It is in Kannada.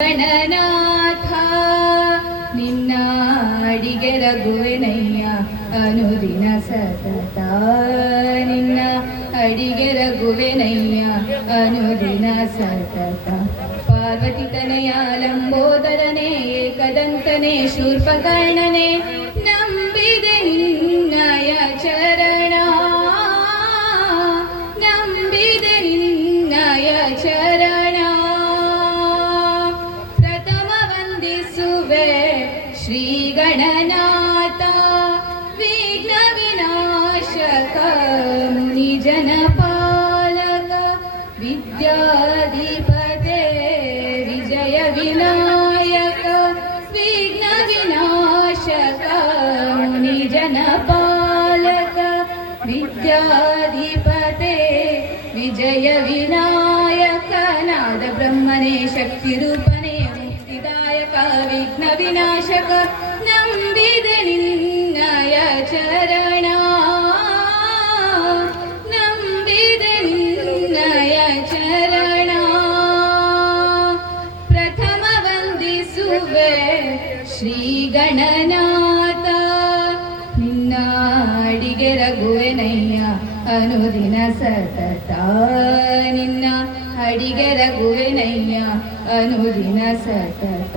ಗಣನಾಥ ನಿನ್ನ ಅಡಿಗೆ ರಘುವೆನಯ್ಯ ಅನುದಿನ ಸತತ ನಿನ್ನ ಅಡಿಗೆ ರಘುವೆನಯ್ಯ ಅನುದಿನ ಸತತ ಪಾರ್ವತಿ ತನಯ ಲಂಬೋದರನೇ ಏಕದಂತನೇ ಶೂರ್ಪಕರ್ಣನೇ ನಂಬಿದೆ ನಿನ್ನಯ ಚರಣ ನಂಬಿದೆ ನಿನ್ನಯ ಚರಣ ಪ್ರಥಮ ವಂದಿಸುವೆ ಶ್ರೀ ಗಣನಾಥ ವಿಘ್ನ ವಿನಾಶಕ ಮುನಿ ಜನಪಾಲಕ ವಿದ್ಯಾಧಿಪತೆ ವಿಜಯ ವಿನಾಯಕ ವಿಘ್ನ ವಿನಾಶಕ ಮುನಿ ಜನಪಾಲಕ ವಿದ್ಯಾಧಿಪತೆ ವಿಜಯ ವಿನಾಯಕ ನಾದ ಬ್ರಹ್ಮನೇ ಶಕ್ತಿ ರೂಪನೇ ಮುಕ್ತಿದಾಯಕ ವಿಘ್ನ ವಿನಾಶಕ ನಂಬಿದೆ ನಿನ್ನಯ ಚರಣ ನಂಬಿದೆ ನಿನ್ನಯ ಚರಣ ಪ್ರಥಮ ವಂದಿಸುವೆ ಶ್ರೀ ಗಣನಾಥ ನಿನ್ನ ಅಡಿಗೆ ರಘುವೆನಯ್ಯ ಅನುದಿನ ಸತತ ನಿನ್ನ ಅಡಿಗೆ ರಘುವೆನಯ್ಯ ಅನುದಿನ ಸತತ